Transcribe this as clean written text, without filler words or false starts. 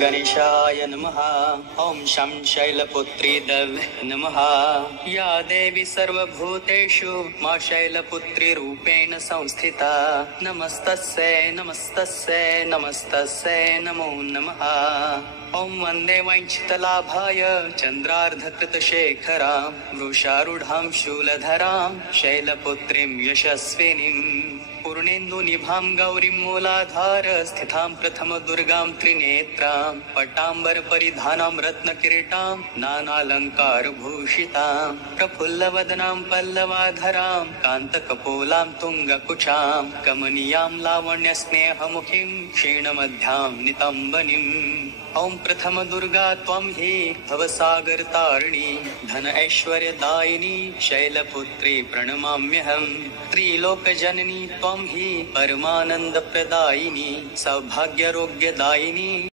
गणेशाय नमः। ॐ शं शैलपुत्री देव्यै नमः। या देवी सर्वभूतेषु मा शैलपुत्री रूपेण संस्थिता। नमस्तस्यै नमस्तस्यै नमस्तस्यै नमो नमः। ॐ वन्दे वैञ्चितलाभाय चन्द्रार्धकृतशेखरां वृषारूढां शूलधरां शैलपुत्रीं यशस्विनीं पूर्णेन्दुनिभां गौरीं मूलाधार स्थितां प्रथमदुर्गां त्रिनेत्रां पट्टाम्बरपरिधानां रत्नकिरीटां नानालङ्कारभूषितां प्रफुल्लवदनां पल्लवाधरां कान्तकपोलां तुङ्गकुचां कमनीयां लावण्यस्नेहमुखीं क्षीणमध्यां नितम्बनीम्। ॐ प्रथम दुर्गा त्वं हि भवसागरतारिणी धन ऐश्वर्यदायिनी शैलपुत्री प्रणमाम्यहं। त्रिलोकजननी त्वं हि परमानन्दप्रदायिनी सौभाग्यरोग्यदायिनी